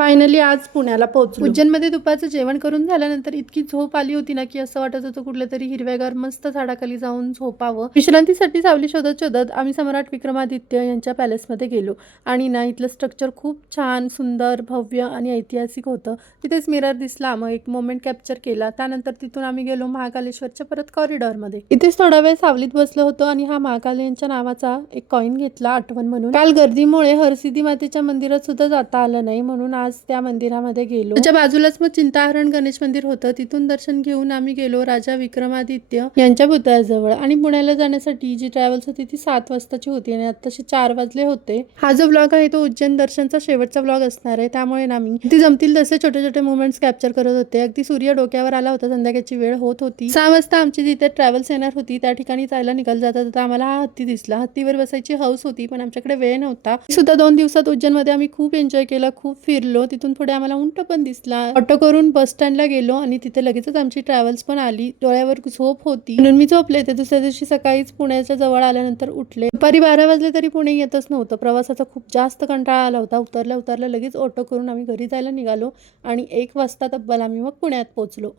Finally आज पुण्याला पोहोचलो. उज्जैनमध्ये दुपारचं जेवण करून झाल्यानंतर इतकी झोप आली होती ना की असं वाटत होतं कुठल्या तरी हिरव्यागार मस्त झाडाखाली जाऊन झोपावं. विश्रांतीसाठी सावली शोधत शोधत आम्ही सम्राट विक्रमादित्य यांच्या पॅलेसमध्ये गेलो आणि ना इथलं स्ट्रक्चर खूप छान, सुंदर, भव्य आणि ऐतिहासिक होतं. तिथेच मिरर दिसला, मग एक मोमेंट कॅप्चर केला. त्यानंतर तिथून आम्ही गेलो महाकालेश्वरच्या परत कॉरिडॉरमध्ये. इथेच थोडा वेळ सावलीत बसलो होतो आणि हा महाकाल यांच्या नावाचा एक कॉइन घेतला आठवण म्हणून. काल गर्दीमुळे हरसिद्धी मातेच्या मंदिरात सुद्धा जाता आलं नाही, म्हणून आज त्या मंदिरामध्ये गेलो. त्याच्या बाजूलाच मग चिंताहरण गणेश मंदिर होतं. तिथून दर्शन घेऊन आम्ही गेलो राजा विक्रमादित्य यांच्या पुतळ्याजवळ. आणि पुण्याला जाण्यासाठी जी ट्रॅव्हल्स होती ती 7 वाजताची होती आणि आताशी 4 वाजले होते. हा जो ब्लॉग आहे तो उज्जैन दर्शनचा शेवटचा ब्लॉग असणार आहे, त्यामुळे ना मी ती जमतील तसे छोटे छोटे मुवमेंट्स कॅप्चर करत होते. अगदी सूर्य डोक्यावर आला होता, संध्याकाळची वेळ होत होती. 6 वाजता आमची जिथे ट्रॅव्हल्स येणार होती त्या ठिकाणी जायला निघाल जाता जाता आम्हाला हा हत्ती दिसला. हत्तीवर बसायची हौस होती, पण आमच्याकडे वेळ नव्हता. सुद्धा 2 दिवसात उज्जैनमध्ये आम्ही खूप एन्जॉय केला, खूप फिरलो. तिथून पुढे आम्हाला उंट पण दिसला. ऑटो करून बस स्टँडला गेलो आणि तिथे लगेचच आमची ट्रॅव्हल्स पण आली. डोळ्यावर झोप होती म्हणून मी झोपले. ते दुसऱ्या दिवशी सकाळीच पुण्याच्या जवळ आल्यानंतर उठले. दुपारी 12 वाजले तरी पुणे येतच नव्हतं. प्रवासाचा खूप जास्त कंटाळा आला होता. उतरल्या लगेच ऑटो करून आम्ही घरी जायला निघालो आणि 1 वाजता तब्बल आम्ही मग पुण्यात पोहोचलो.